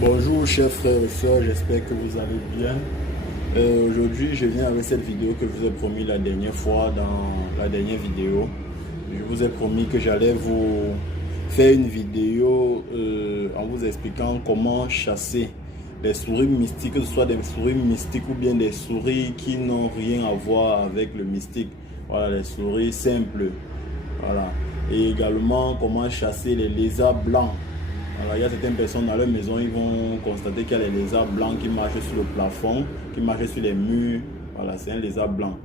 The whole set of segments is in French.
Bonjour chers frères et sœurs, j'espère que vous allez bien. Aujourd'hui, je viens avec cette vidéo que je vous ai promis la dernière fois dans la dernière vidéo. Je vous ai promis que j'allais vous faire une vidéo en vous expliquant comment chasser les souris mystiques, que ce soit des souris mystiques ou bien des souris qui n'ont rien à voir avec le mystique. Voilà, les souris simples. Voilà. Et également comment chasser les lézards blancs. Alors, il y a certaines personnes dans leur maison, ils vont constater qu'il y a les lézards blancs qui marchent sur le plafond, qui marchent sur les murs. Voilà, c'est un lézard blanc.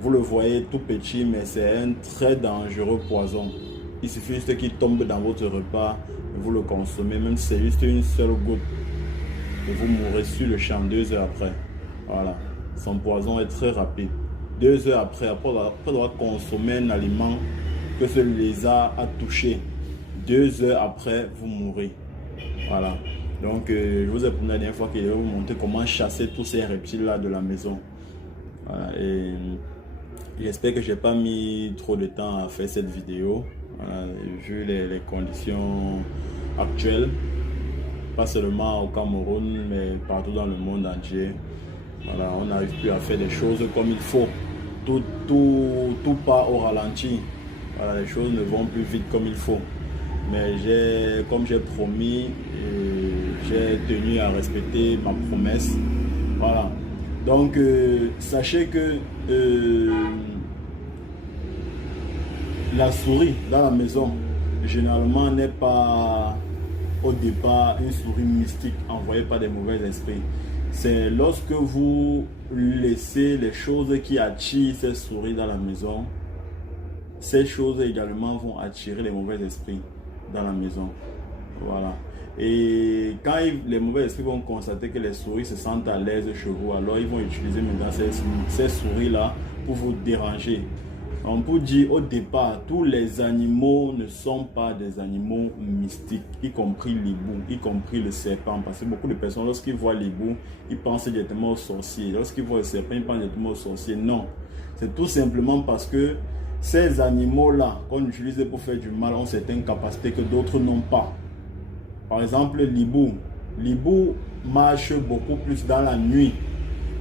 Vous le voyez tout petit, mais c'est un très dangereux poison. Il suffit juste qu'il tombe dans votre repas, vous le consommez, même si c'est juste une seule goutte, et vous mourrez sur le champ 2 heures après. Voilà, son poison est très rapide. 2 heures après avoir consommé un aliment que ce lézard a touché, 2 heures après, vous mourrez. Voilà. Donc, je vous ai promis la dernière fois que je vais vous montrer comment chasser tous ces reptiles-là de la maison. Voilà. Et j'espère que je n'ai pas mis trop de temps à faire cette vidéo. Voilà. Vu les conditions actuelles, pas seulement au Cameroun, mais partout dans le monde entier. Voilà, on n'arrive plus à faire des choses comme il faut. Tout part au ralenti. Voilà, les choses ne vont plus vite comme il faut. Mais comme j'ai promis, j'ai tenu à respecter ma promesse. Voilà. Donc, sachez que la souris dans la maison, généralement, n'est pas au départ une souris mystique envoyée par des mauvais esprits. C'est lorsque vous laissez les choses qui attirent ces souris dans la maison, ces choses également vont attirer les mauvais esprits dans la maison. Voilà. Et quand les mauvais esprits vont constater que les souris se sentent à l'aise chez vous, alors ils vont utiliser maintenant ces souris-là pour vous déranger. On peut dire au départ, tous les animaux ne sont pas des animaux mystiques, y compris l'hibou, y compris le serpent. Parce que beaucoup de personnes, lorsqu'ils voient l'hibou, ils pensent directement aux sorciers. Lorsqu'ils voient le serpent, ils pensent directement aux sorciers. Non, c'est tout simplement parce que ces animaux-là, qu'on utilise pour faire du mal, ont certaines capacités que d'autres n'ont pas. Par exemple, l'hibou. L'hibou marche beaucoup plus dans la nuit.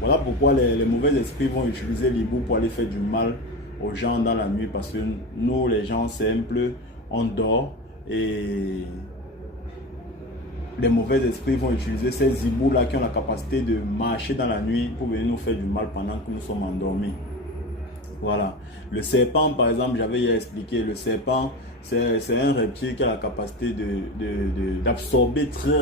Voilà pourquoi les mauvais esprits vont utiliser l'hibou pour aller faire du mal aux gens dans la nuit. Parce que nous, les gens simples, on dort. Et les mauvais esprits vont utiliser ces hiboux-là qui ont la capacité de marcher dans la nuit pour venir nous faire du mal pendant que nous sommes endormis. Voilà. Le serpent, par exemple, j'avais expliqué, le serpent, c'est un reptile qui a la capacité d'absorber très